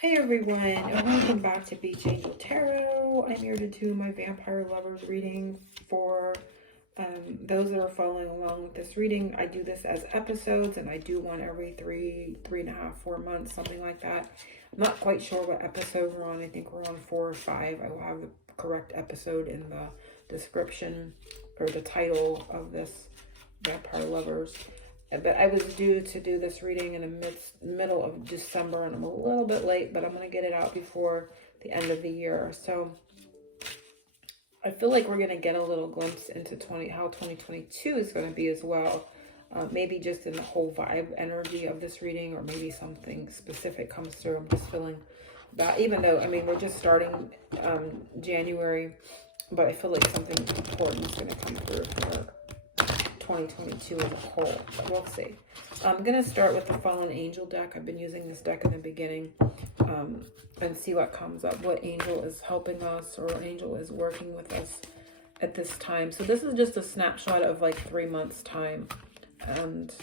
Hi everyone, and welcome back to Beach Angel Tarot. I'm here to do my Vampire Lovers reading for those that are following along with this reading. I do this as episodes, and I do one every three and a half, 4 months, something like that. I'm not quite sure what episode we're on. I think we're on 4 or 5. I will have the correct episode in the description or the title of this Vampire Lovers. But I was due to do this reading in the middle of December, and I'm a little bit late, but I'm going to get it out before the end of the year. So I feel like we're going to get a little glimpse into how 2022 is going to be as well. Maybe just in the whole vibe energy of this reading, or maybe something specific comes through. I'm just feeling that, even though, I mean, we're just starting January, but I feel like something important is going to come through for 2022 as a whole, but we'll see. I'm going to start with the Fallen Angel deck. I've been using this deck in the beginning and see what comes up, what angel is helping us or what angel is working with us at this time. So this is just a snapshot of like 3 months time and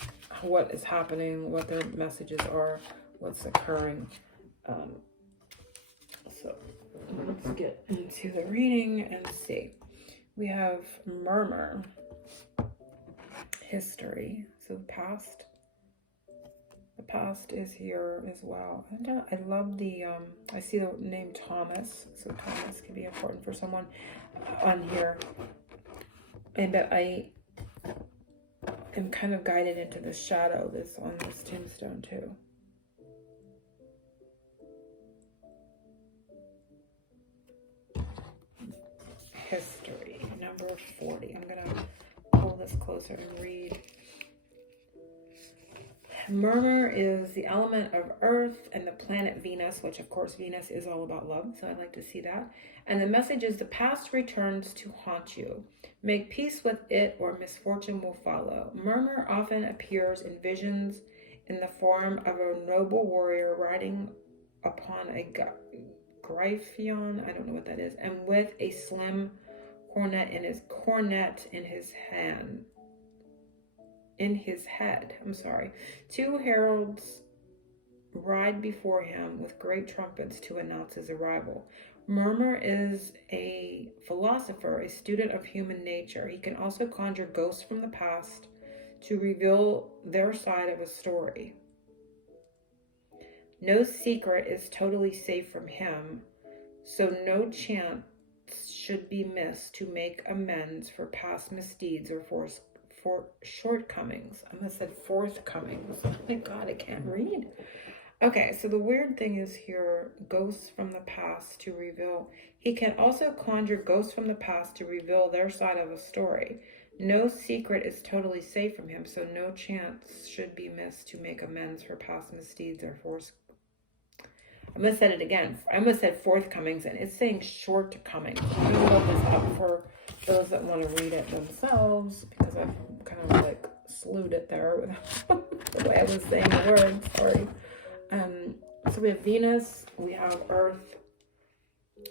what is happening, what their messages are, what's occurring. So let's get into the reading and see. We have Murmur. History. So the past is here as well. And I love the I see the name Thomas, so Thomas can be important for someone on here. And that I am kind of guided into the shadow that's on this tombstone too. History, number 40. I'm gonna pull this closer and read. Murmur is the element of Earth and the planet Venus, which of course Venus is all about love, so I like to see that. And the message is the past returns to haunt you. Make peace with it or misfortune will follow. Murmur often appears in visions in the form of a noble warrior riding upon a Gryphon, I don't know what that is, and with a slim cornet in his hand. In his head, I'm sorry. 2 heralds ride before him with great trumpets to announce his arrival. Murmur is a philosopher, a student of human nature. He can also conjure ghosts from the past to reveal their side of a story. No secret is totally safe from him, so no chance should be missed to make amends for past misdeeds or for shortcomings. I almost said forthcomings. Oh my God, I can't read. Okay, so the weird thing is here, ghosts from the past to reveal. He can also conjure ghosts from the past to reveal their side of a story. No secret is totally safe from him, so no chance should be missed to make amends for past misdeeds or I'm going to say it again. I almost said forthcomings, and it's saying shortcomings. I'm going to look this up for those that want to read it themselves, because I've kind of like slewed it there with the way I was saying the words. Sorry. So we have Venus, we have Earth.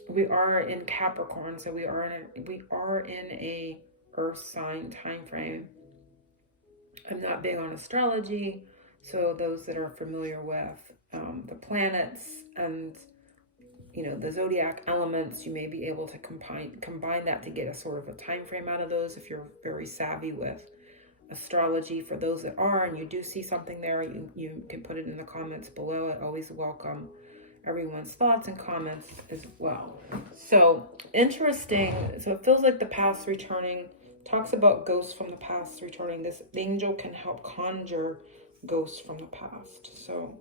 We are in Capricorn, so we are in a Earth sign time frame. I'm not big on astrology, so those that are familiar with the planets and the zodiac elements, you may be able to combine that to get a sort of a time frame out of those if you're very savvy with astrology. For those that are, and you do see something there, you can put it in the comments below. I always welcome everyone's thoughts and comments as well. So interesting. So it feels like the past returning, talks about ghosts from the past returning. This angel can help conjure ghosts from the past. So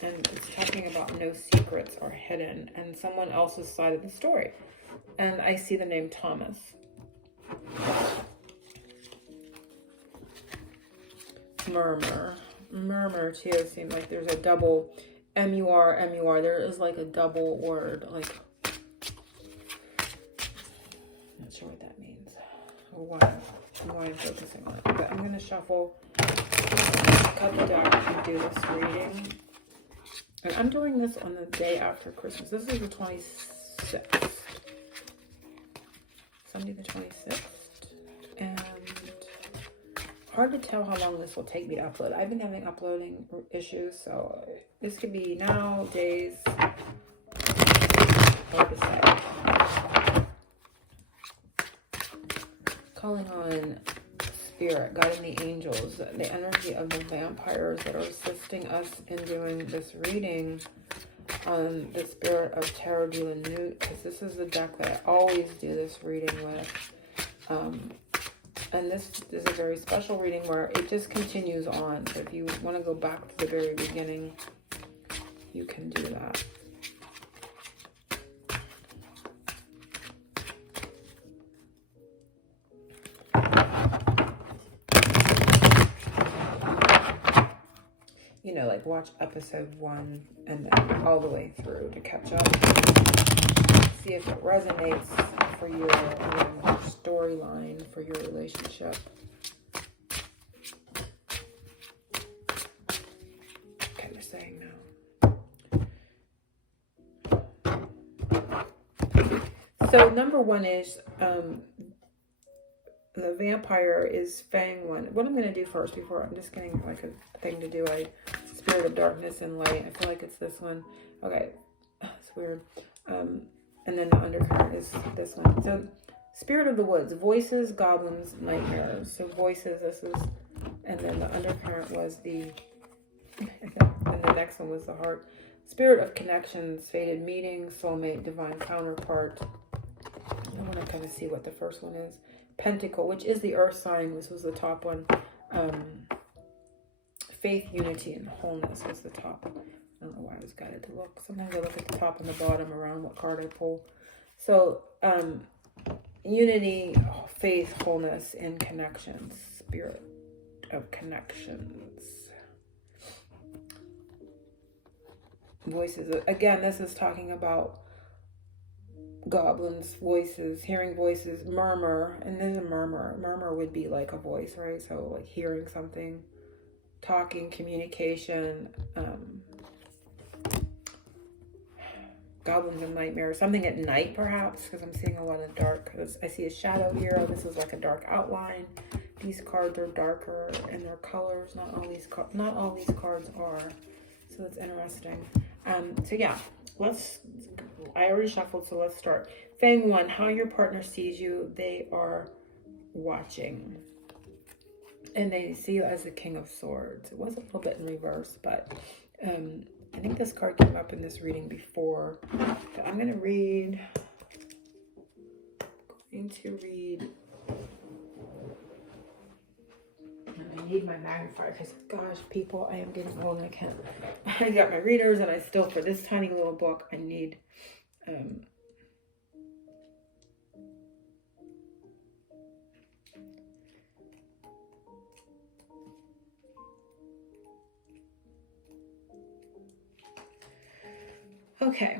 and it's talking about no secrets are hidden and someone else's side of the story. And I see the name Thomas. Murmur too seems like there's a double M-U-R. There is like a double word, like, I'm not sure what that means or why I'm focusing on it. But I'm gonna shuffle, cut the deck, and do this reading. And I'm doing this on the day after Christmas. This is the 26th. Sunday the 26th. And hard to tell how long this will take me to upload. I've been having uploading issues, so this could be now, days, hard to say. Calling on Spirit, guiding the angels, the energy of the vampires that are assisting us in doing this reading on the Spirit of Tarot de la Newt, because this is the deck that I always do this reading with. And this is a very special reading where it just continues on. So if you want to go back to the very beginning, you can do that. You know, like watch episode 1 and then all the way through to catch up. See if it resonates for your storyline, for your relationship. Okay, they're saying no. So number 1 is the vampire is Fang 1. What I'm going to do first, before I'm just getting like a thing to do, Spirit of Darkness and Light. I feel like it's this one. Okay, it's weird. And then the undercurrent is this one. So Spirit of the Woods, voices, goblins, nightmares. So voices, this is, and then the undercurrent was the, and the next one was the heart. Spirit of connections, fated meeting, soulmate, divine counterpart. I want to kind of see what the first one is. Pentacle, which is the earth sign. This was the top one. Faith, unity, and wholeness was the top. I don't know why I was guided to look. Sometimes I look at the top and the bottom around what card I pull. So, unity, faith, wholeness, and connections. Spirit of connections. Voices. Again, this is talking about goblins, voices, hearing voices, murmur, and there's a murmur. Murmur would be like a voice, right? So like hearing something, talking, communication, goblins and nightmares, something at night perhaps, because I'm seeing a lot of dark. I see a shadow here. This is like a dark outline. These cards are darker in their colors. Not all these cards are. So that's interesting. So yeah, I already shuffled, so let's start. Fang 1, how your partner sees you. They are watching. And they see you as the King of Swords. It was a little bit in reverse, but I think this card came up in this reading before. But I'm going to read. And I need my magnifier because, gosh, people, I am getting old and I can't. I got my readers and I still, for this tiny little book, I need okay.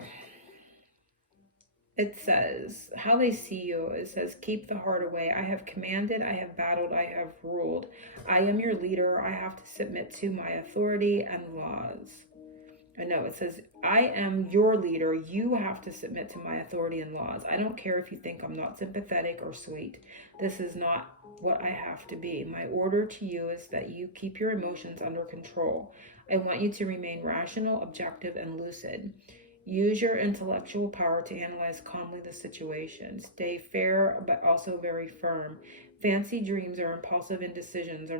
It says, how they see you, it says, keep the heart away. I have commanded, I have battled, I have ruled. I am your leader. I have to submit to my authority and laws. No, it says, I am your leader. You have to submit to my authority and laws. I don't care if you think I'm not sympathetic or sweet. This is not what I have to be. My order to you is that you keep your emotions under control. I want you to remain rational, objective, and lucid. Use your intellectual power to analyze calmly the situation. Stay fair, but also very firm. Fancy dreams or impulsive decisions are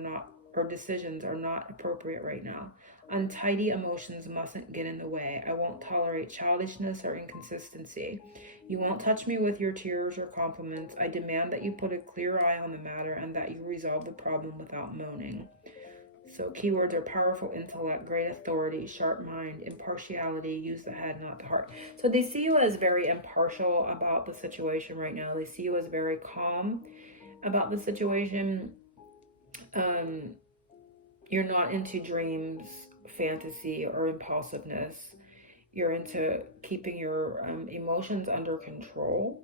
not appropriate right now. Untidy emotions mustn't get in the way. I won't tolerate childishness or inconsistency. You won't touch me with your tears or compliments. I demand that you put a clear eye on the matter and that you resolve the problem without moaning. So keywords are powerful intellect, great authority, sharp mind, impartiality, use the head, not the heart. So they see you as very impartial about the situation right now. They see you as very calm about the situation. You're not into dreams, fantasy, or impulsiveness. You're into keeping your emotions under control.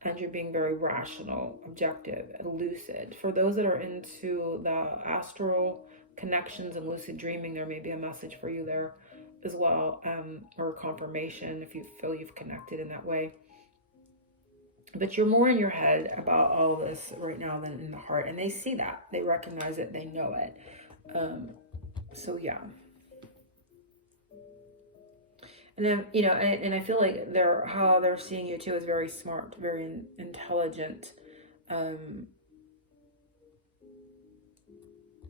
And you're being very rational, objective, and lucid. For those that are into the astral connections and lucid dreaming, there may be a message for you there as well, or confirmation if you feel you've connected in that way. But you're more in your head about all this right now than in the heart. And they see that. They recognize it. They know it. So yeah. And then, you know, and I feel like how they're seeing you too is very smart, very intelligent,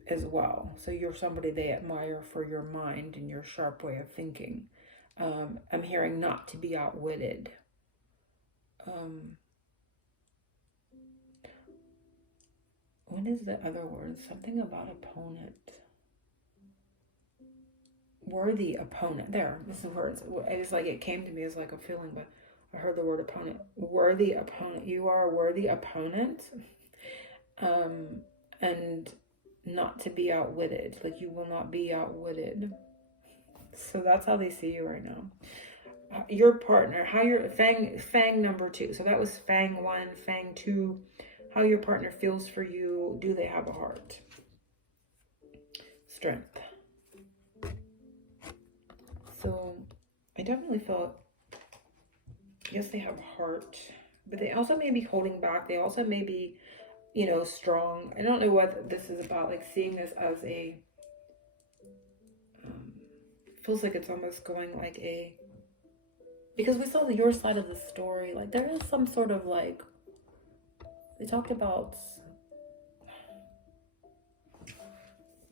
as well. So you're somebody they admire for your mind and your sharp way of thinking. I'm hearing not to be outwitted. What is the other word? Something about opponent. Worthy opponent. There, this is the words. It's like it came to me as like a feeling, but I heard the word opponent. Worthy opponent. You are a worthy opponent. And not to be outwitted. Like you will not be outwitted. So that's how they see you right now. Your partner, how your Fang number 2. So that was Fang 1, Fang 2. How your partner feels for you. Do they have a heart? Strength. So I definitely felt, yes, they have a heart, but they also may be holding back. They also may be, you know, strong. I don't know what this is about, like seeing this as a, feels like it's almost going like a, because we saw your side of the story, like there is some sort of like, they talked about,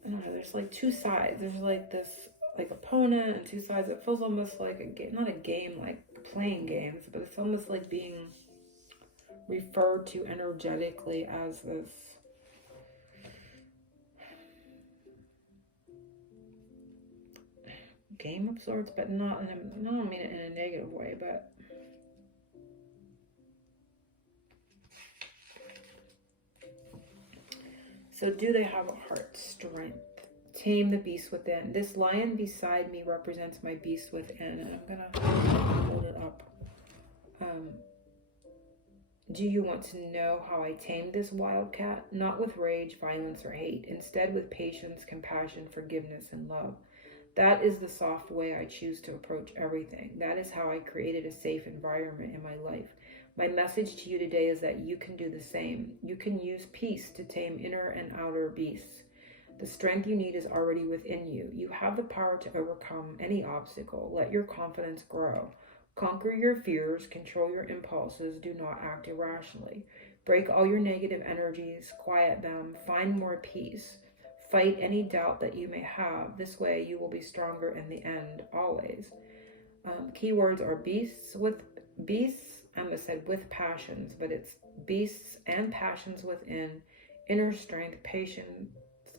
I don't know, there's like two sides. There's like this like opponent and two sides. It feels almost like a game, not a game like playing games, but it's almost like being referred to energetically as this game of sorts, but not in a, I don't mean it in a negative way, but so do they have a heart? Strength. Tame the beast within. This lion beside me represents my beast within, and I'm gonna hold it up. Do you want to know how I tamed this wildcat? Not with rage, violence, or hate. Instead, with patience, compassion, forgiveness, and love. That is the soft way I choose to approach everything. That is how I created a safe environment in my life. My message to you today is that you can do the same. You can use peace to tame inner and outer beasts. The strength you need is already within you. You have the power to overcome any obstacle. Let your confidence grow. Conquer your fears, control your impulses, do not act irrationally. Break all your negative energies, quiet them, find more peace. Fight any doubt that you may have. This way you will be stronger in the end, always. Keywords are beasts, I almost said with passions, but it's beasts and passions within, inner strength, patience,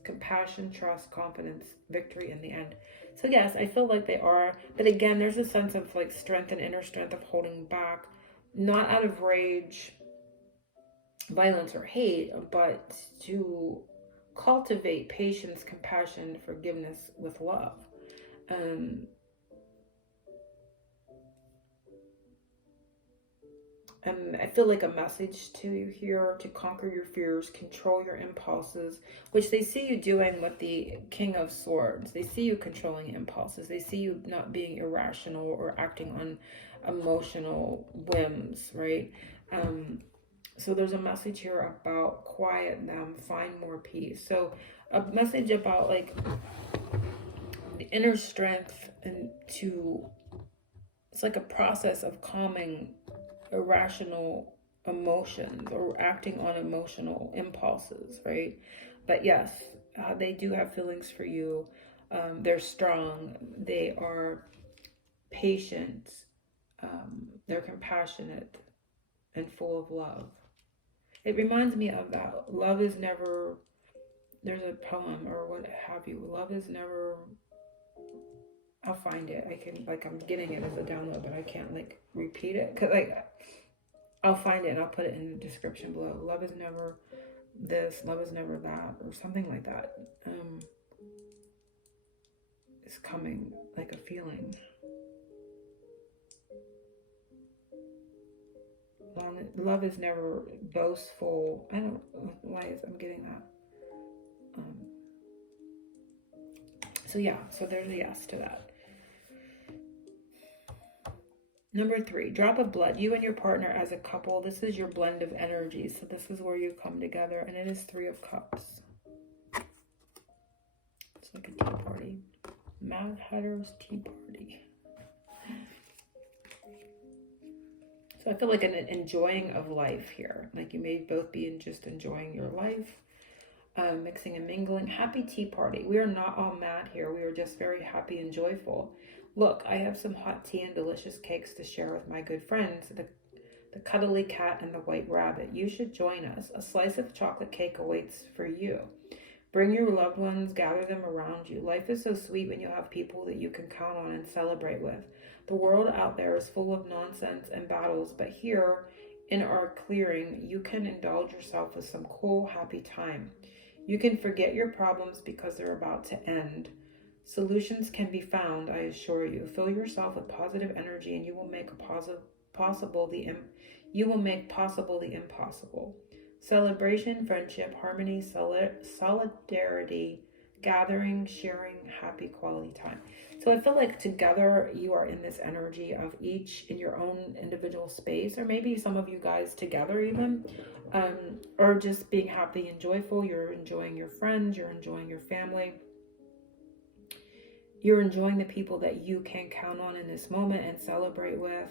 compassion, trust, confidence, victory in the end. So yes, I feel like they are, but again, there's a sense of like strength and inner strength of holding back, not out of rage, violence, or hate, but to cultivate patience, compassion, forgiveness with love. I feel like a message to you here to conquer your fears, control your impulses, which they see you doing with the King of Swords. They see you controlling impulses. They see you not being irrational or acting on emotional whims, right? So there's a message here about quiet them, find more peace. So a message about like the inner strength and it's like a process of calming irrational emotions or acting on emotional impulses, right? But yes, they do have feelings for you. They're strong. They are patient. They're compassionate and full of love. It reminds me of that. Love is never, there's a poem or what have you. Love is never, I'll find it. I can, like, I'm getting it as a download, but I can't like repeat it because like I'll find it and I'll put it in the description below. Love is never this, love is never that, or something like that. It's coming like a feeling. Love is never boastful. I don't know why I'm getting that. So yeah, so there's a yes to that. Number 3, drop of blood. You and your partner as a couple. This is your blend of energies. So this is where you come together. And it is 3 of Cups. It's like a tea party. Mad Hatter's tea party. So I feel like an enjoying of life here. Like you may both be just enjoying your life. Mixing and mingling. Happy tea party. We are not all mad here. We are just very happy and joyful. Look, I have some hot tea and delicious cakes to share with my good friends, the cuddly cat and the white rabbit. You should join us. A slice of chocolate cake awaits for you. Bring your loved ones, gather them around you. Life is so sweet when you have people that you can count on and celebrate with. The world out there is full of nonsense and battles, but here in our clearing, you can indulge yourself with some cool, happy time. You can forget your problems because they're about to end. Solutions can be found, I assure you. Fill yourself with positive energy and you will make possible the impossible. Celebration, friendship, harmony, solidarity, gathering, sharing, happy quality time. So I feel like together you are in this energy of each in your own individual space, or maybe some of you guys together even, or just being happy and joyful. You're enjoying your friends, you're enjoying your family. You're enjoying the people that you can count on in this moment and celebrate with.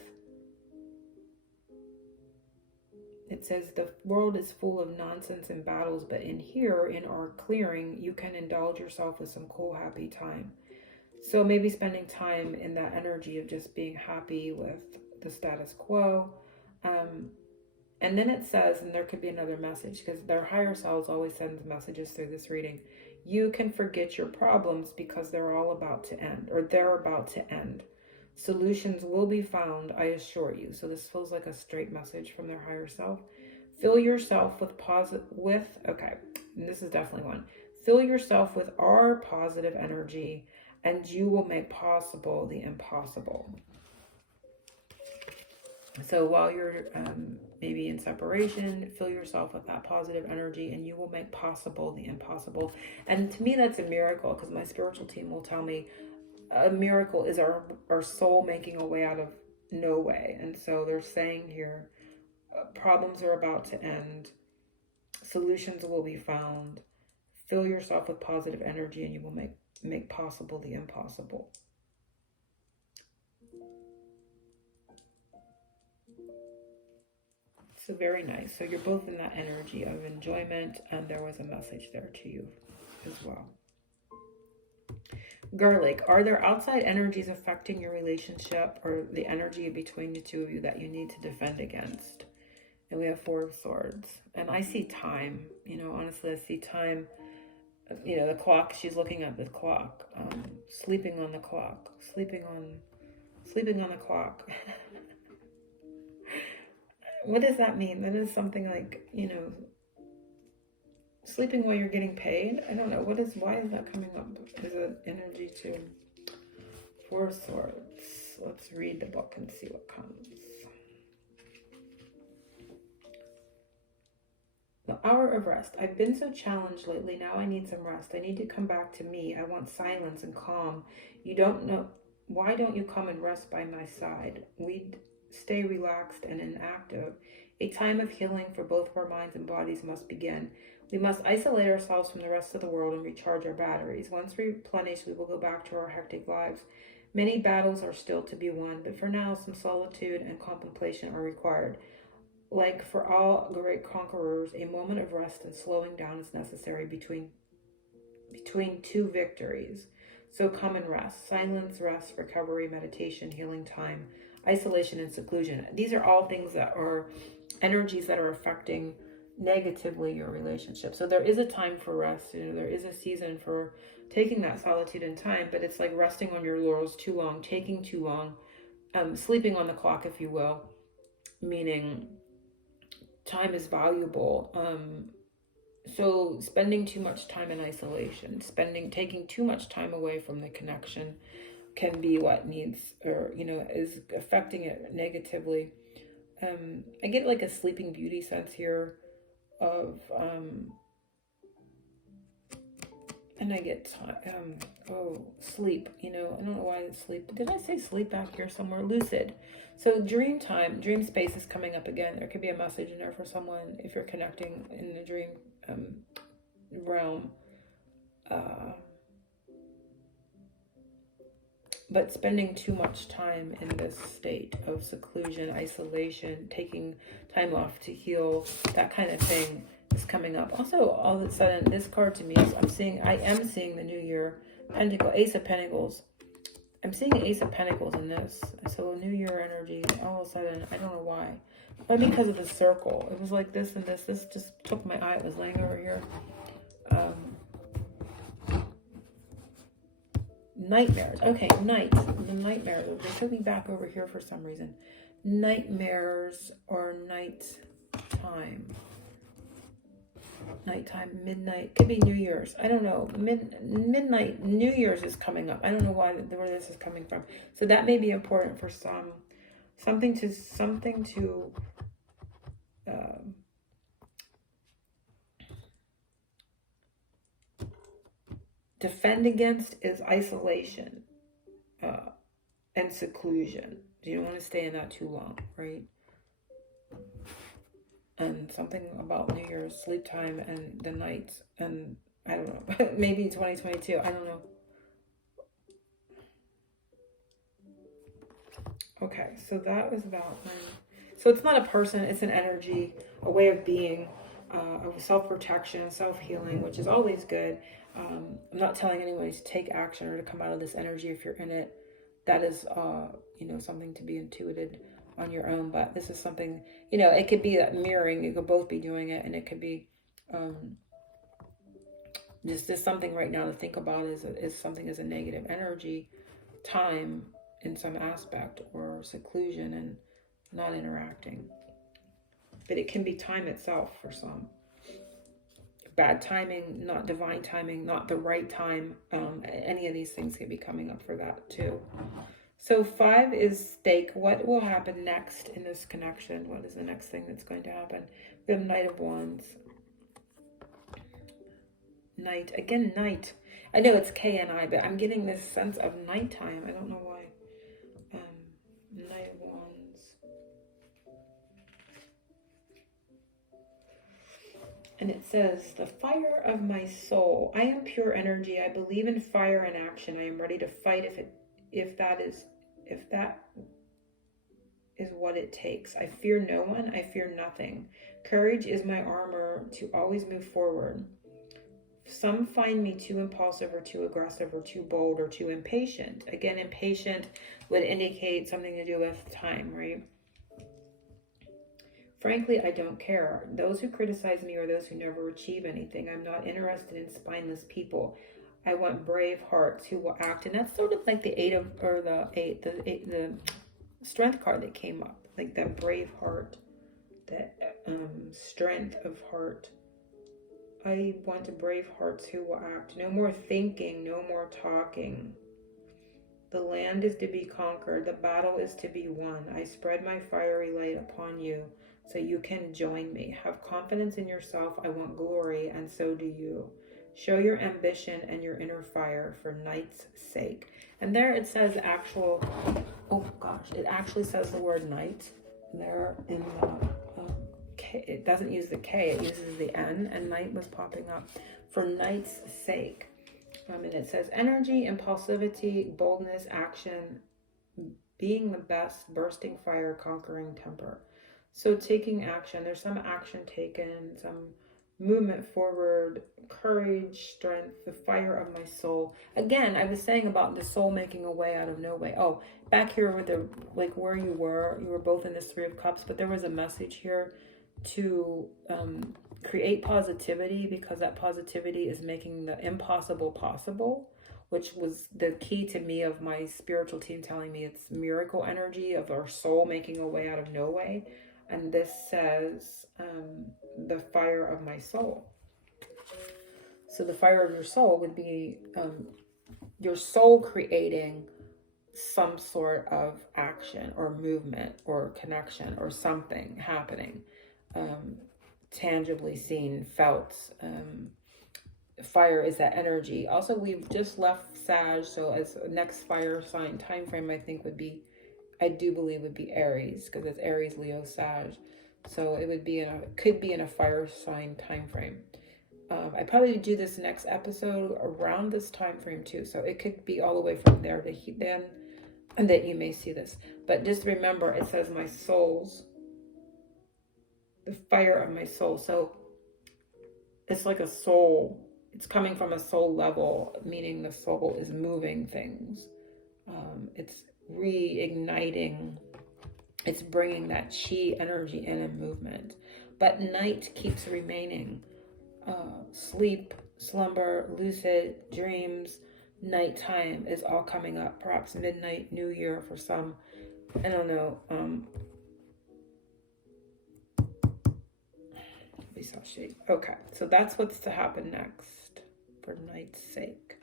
It says the world is full of nonsense and battles, but in here, in our clearing, you can indulge yourself with some cool, happy time. So maybe spending time in that energy of just being happy with the status quo. And then it says, and there could be another message, because their higher selves always sends messages through this reading. You can forget your problems because they're all about to end, or they're about to end. Solutions will be found, I assure you. So this feels like a straight message from their higher self. Fill yourself with okay, and this is definitely one. Fill yourself with our positive energy, and you will make possible the impossible. So while you're maybe in separation, fill yourself with that positive energy and you will make possible the impossible. And to me, that's a miracle, because my spiritual team will tell me a miracle is our soul making a way out of no way. And so they're saying here, problems are about to end. Solutions will be found. Fill yourself with positive energy and you will make possible the impossible. So very nice. So you're both in that energy of enjoyment, and there was a message there to you as well. Garlic, are there outside energies affecting your relationship or the energy between the two of you that you need to defend against? And we have 4 of Swords. And I see time, honestly, I see time, the clock, she's looking at the clock, sleeping on the clock, sleeping on the clock. What does that mean? That is something like, sleeping while you're getting paid. I don't know. Why is that coming up? Is it energy to 4 Swords? Let's read the book and see what comes. The hour of rest. I've been so challenged lately. Now I need some rest. I need to come back to me. I want silence and calm. You don't know. Why don't you come and rest by my side? We'd stay relaxed and inactive. A time of healing for both of our minds and bodies must begin. We must isolate ourselves from the rest of the world and recharge our batteries. Once replenished, we will go back to our hectic lives. Many battles are still to be won, but for now, some solitude and contemplation are required. Like for all great conquerors, a moment of rest and slowing down is necessary between 2 victories. So come and rest. Silence, rest, recovery, meditation, healing time, isolation, and seclusion. These are all things that are energies that are affecting negatively your relationship. So there is a time for rest. There is a season for taking that solitude and time, but it's like resting on your laurels too long, taking too long, sleeping on the clock, if you will, meaning time is valuable. So spending too much time in isolation, taking too much time away from the connection can be what needs, or, is affecting it negatively. I get like a Sleeping Beauty sense here of, I and I get sleep. I don't know why it's sleep. Did I say sleep back here somewhere? Lucid. So dream time, dream space is coming up again. There could be a message in there for someone if you're connecting in the dream realm. But spending too much time in this state of seclusion, isolation, taking time off to heal, that kind of thing is coming up. Also, all of a sudden, this card to me is I am seeing the New Year Pentacle, Ace of Pentacles. I'm seeing Ace of Pentacles in this. So New Year energy, all of a sudden, I don't know why. But because of the circle. It was like this and this. This just took my eye. It was laying over here. Nightmares. Okay, night. The nightmares. They took me back over here for some reason. Nightmares or nighttime. Nighttime, midnight. Could be New Year's. I don't know. Midnight, New Year's is coming up. I don't know where this is coming from. So that may be important for some. Something to defend against is isolation and seclusion. You don't want to stay in that too long, right? And something about New Year's, sleep time, and the nights, and I don't know, maybe 2022, I don't know. Okay, so that was about so it's not a person, it's an energy, a way of being, of self-protection, self-healing, which is always good. I'm not telling anyone to take action or to come out of this energy if you're in it. That is, something to be intuited on your own. But this is something, it could be that mirroring. You could both be doing it, and it could be just something right now to think about is something as a negative energy, time in some aspect, or seclusion and not interacting. But it can be time itself for some. Bad timing, not divine timing, not the right time. Any of these things can be coming up for that too. So 5 is stake. What will happen next in this connection? What is the next thing that's going to happen? We have Knight of Wands. Night. Again, night. I know it's K-N-I, but I'm getting this sense of nighttime. I don't know why. Knight of Wands. And it says, the fire of my soul. I am pure energy. I believe in fire and action. I am ready to fight if that is what it takes. I fear no one. I fear nothing. Courage is my armor to always move forward. Some find me too impulsive or too aggressive or too bold or too impatient. Again, impatient would indicate something to do with time, right? Frankly, I don't care. Those who criticize me are those who never achieve anything. I'm not interested in spineless people. I want brave hearts who will act. And that's sort of like the the strength card that came up. Like that brave heart, that strength of heart. I want brave hearts who will act. No more thinking, no more talking. The land is to be conquered. The battle is to be won. I spread my fiery light upon you so you can join me. Have confidence in yourself. I want glory, and so do you. Show your ambition and your inner fire for night's sake. And there it says it actually says the word night there in the K. It doesn't use the K, it uses the N, and night was popping up for night's sake. And it says energy, impulsivity, boldness, action, being the best, bursting fire, conquering temper. So taking action, there's some action taken, some movement forward, courage, strength, the fire of my soul. Again, I was saying about the soul making a way out of no way. Oh, back here with the, like where you were both in this 3 of Cups, but there was a message here to create positivity, because that positivity is making the impossible possible, which was the key to me of my spiritual team telling me it's miracle energy of our soul making a way out of no way. And this says the fire of my soul. So the fire of your soul would be your soul creating some sort of action or movement or connection or something happening, tangibly seen, felt, fire is that energy. Also, we've just left Sag, so as next fire sign time frame, I think would be, I do believe would be Aries, because it's Aries, Leo, Sag. So it would be could be in a fire sign time frame. I probably would do this next episode around this time frame too, so it could be all the way from there to then, and that you may see this. But just remember, it says my soul's, the fire of my soul. So it's like a soul. It's coming from a soul level, meaning the soul is moving things. It's reigniting. It's bringing that chi energy in and movement. But night keeps remaining. Sleep, slumber, lucid, dreams, nighttime is all coming up. Perhaps midnight, New Year for some. I don't know. We saw shade. Okay, so that's what's to happen next for night's sake.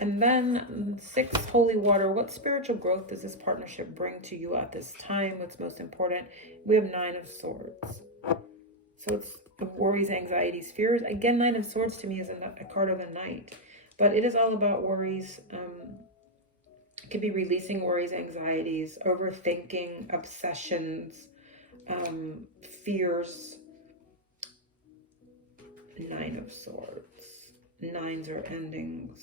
And then 6, holy water. What spiritual growth does this partnership bring to you at this time? What's most important? We have 9 of Swords. So it's worries, anxieties, fears. Again, 9 of Swords to me is a card of the Knight. But it is all about worries. It could be releasing worries, anxieties, overthinking, obsessions, fears. 9 of Swords. 9s are endings.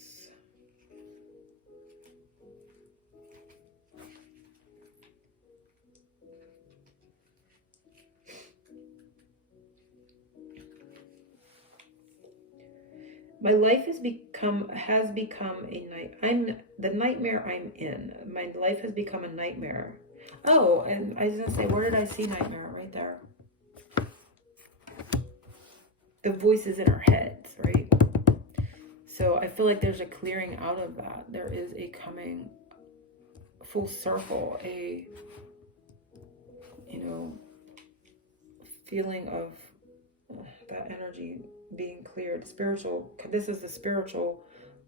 My life has become a night. I'm the nightmare I'm in. My life has become a nightmare. Oh, and I was gonna say, where did I see nightmare? Right there. The voices in our heads, right? So I feel like there's a clearing out of that. There is a coming full circle, a, feeling of that energy being cleared. Spiritual, this is the spiritual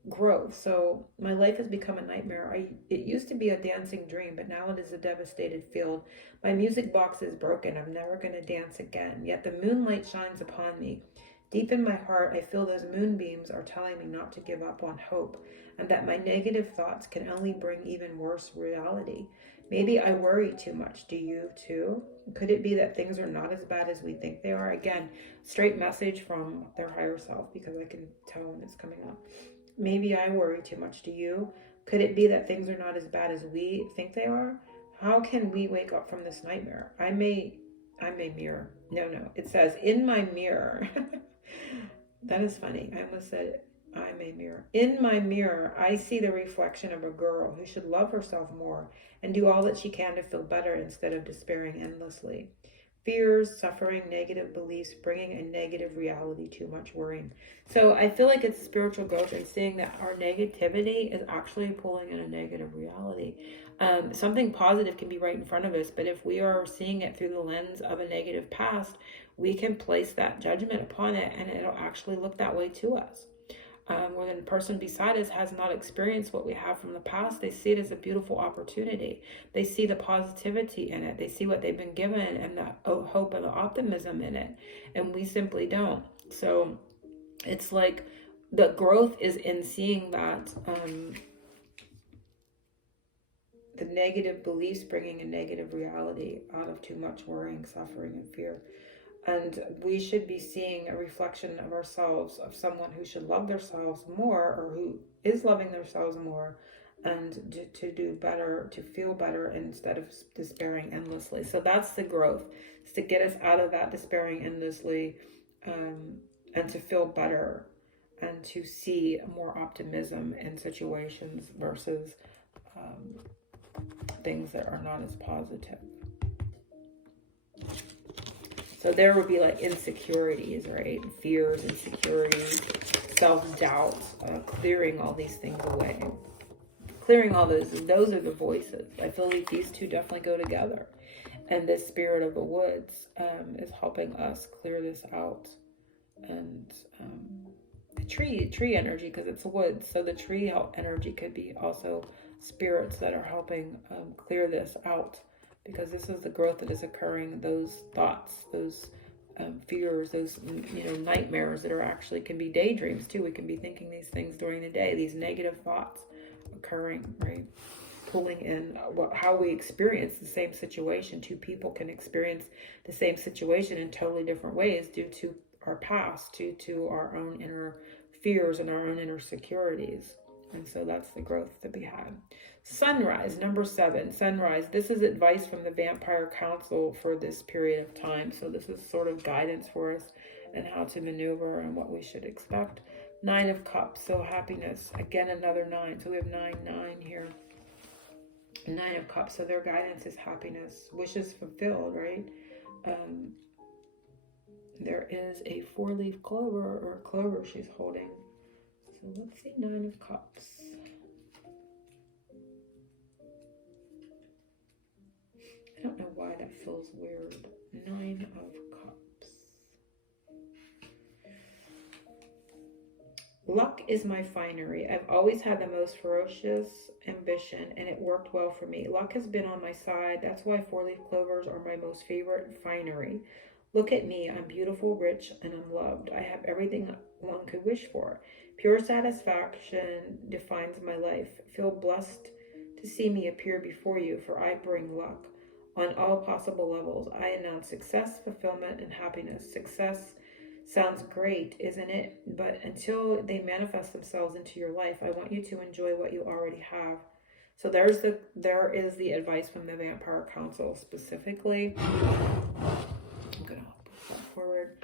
growth. So my life has become a nightmare. It used to be a dancing dream, but now it is a devastated field. My music box is broken. I'm never going to dance again. Yet the moonlight shines upon me. Deep in my heart, I feel those moonbeams are telling me not to give up on hope, and that my negative thoughts can only bring even worse reality. Maybe I worry too much. Do you too? Could it be that things are not as bad as we think they are? Again, straight message from their higher self, because I can tell when it's coming up. Maybe I worry too much. Do you? Could it be that things are not as bad as we think they are? How can we wake up from this nightmare? I may mirror. No. It says, in my mirror. That is funny. I almost said it. I'm a mirror. In my mirror, I see the reflection of a girl who should love herself more and do all that she can to feel better instead of despairing endlessly. Fears, suffering, negative beliefs, bringing a negative reality, too much worrying. So I feel like it's spiritual growth and seeing that our negativity is actually pulling in a negative reality. Something positive can be right in front of us, but if we are seeing it through the lens of a negative past, we can place that judgment upon it and it'll actually look that way to us. When the person beside us has not experienced what we have from the past, they see it as a beautiful opportunity. They see the positivity in it. They see what they've been given and the hope and the optimism in it. And we simply don't. So it's like the growth is in seeing that the negative beliefs bringing a negative reality out of too much worrying, suffering, and fear. And we should be seeing a reflection of ourselves, of someone who should love themselves more, or who is loving themselves more, and to do better, to feel better instead of despairing endlessly. So that's the growth, is to get us out of that despairing endlessly, and to feel better and to see more optimism in situations versus things that are not as positive. So there would be like insecurities, right? Fears, insecurities, self-doubt, clearing all these things away. Clearing all those are the voices. I feel like these two definitely go together. And this spirit of the woods is helping us clear this out. And the tree energy, because it's a wood. So the tree energy could be also spirits that are helping clear this out. Because this is the growth that is occurring, those thoughts, those fears, those, nightmares that are actually can be daydreams too. We can be thinking these things during the day, these negative thoughts occurring, right? Pulling in how we experience the same situation. Two people can experience the same situation in totally different ways due to our past, due to our own inner fears and our own inner securities. And so that's the growth to be had. Sunrise, number 7, sunrise. This is advice from the Vampire Council for this period of time. So this is sort of guidance for us and how to maneuver and what we should expect. 9 of Cups, so happiness. Again, another 9. So we have 9, 9 here. 9 of Cups, so their guidance is happiness, wishes fulfilled, right? There is a 4-leaf clover or clover she's holding. So let's see, 9 of Cups. I don't know why that feels weird. 9 of Cups. Luck is my finery. I've always had the most ferocious ambition, and it worked well for me. Luck has been on my side. That's why 4-leaf clovers are my most favorite finery. Look at me. I'm beautiful, rich, and I'm loved. I have everything one could wish for. Pure satisfaction defines my life. Feel blessed to see me appear before you, for I bring luck. On all possible levels, I announce success, fulfillment, and happiness. Success sounds great, isn't it? But until they manifest themselves into your life, I want you to enjoy what you already have. So there is the advice from the Vampire Council specifically. I'm gonna put that forward.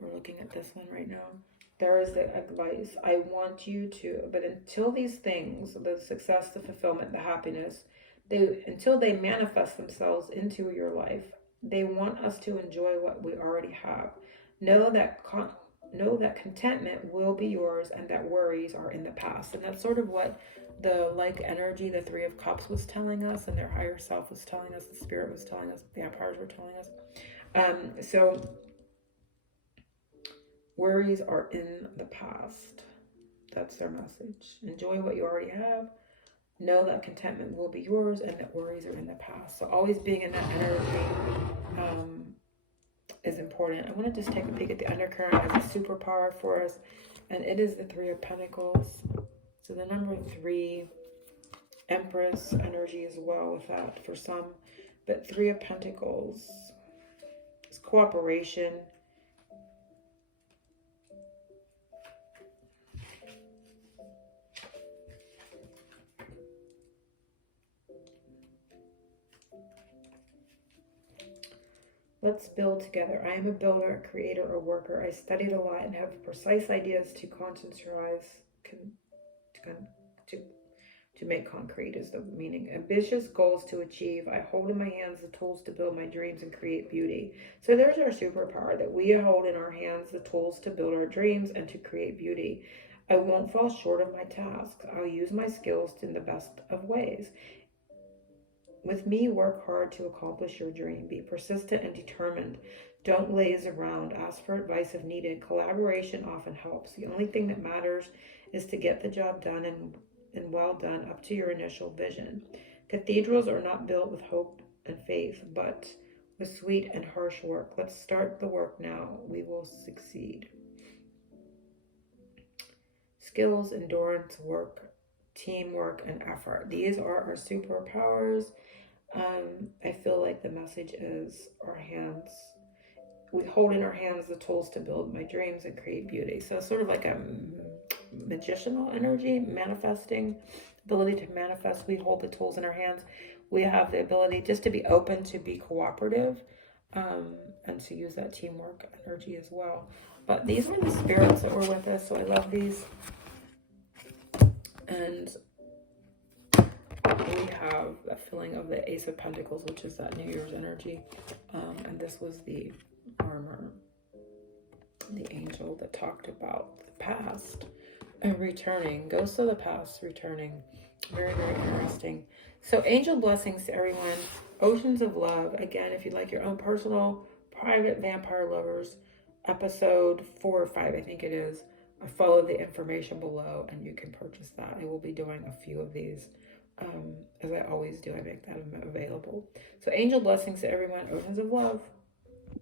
We're looking at this one right now. There is the advice. I want you to, but until these things, the success, the fulfillment, the happiness, until they manifest themselves into your life, they want us to enjoy what we already have. Know that contentment will be yours, and that worries are in the past. And that's sort of what the energy, the 3 of Cups was telling us, and their higher self was telling us, the spirit was telling us, the vampires were telling us. So worries are in the past. That's their message. Enjoy what you already have. Know that contentment will be yours, and that worries are in the past. So always being in that energy is important. I want to just take a peek at the undercurrent as a superpower for us, and it is the 3 of Pentacles. So the number 3, Empress energy as well with that for some, but 3 of Pentacles is cooperation. Let's build together. I am a builder, a creator, a worker. I studied a lot and have precise ideas to to make concrete is the meaning. Ambitious goals to achieve. I hold in my hands the tools to build my dreams and create beauty. So there's our superpower, that we hold in our hands the tools to build our dreams and to create beauty. I won't fall short of my tasks. I'll use my skills in the best of ways. With me, work hard to accomplish your dream. Be persistent and determined. Don't laze around. Ask for advice if needed. Collaboration often helps. The only thing that matters is to get the job done and well done up to your initial vision. Cathedrals are not built with hope and faith, but with sweet and harsh work. Let's start the work now. We will succeed. Skills, endurance, work, teamwork, and effort. These are our superpowers. I feel like the message is our hands. We hold in our hands the tools to build my dreams and create beauty. So it's sort of like a magicianal energy, manifesting, ability to manifest. We hold the tools in our hands. We have the ability just to be open, to be cooperative, and to use that teamwork energy as well. But these were the spirits that were with us, so I love these. And we have a feeling of the Ace of Pentacles, which is that New Year's energy. And this was the armor, the angel that talked about the past and returning, ghosts of the past returning. Very, very interesting. So angel blessings to everyone. Oceans of love. Again, if you'd like your own personal, private vampire lovers, episode 4 or 5, I think it is. Follow the information below and you can purchase that. I will be doing a few of these. As I always do, I make that available. So angel blessings to everyone. Oceans of love.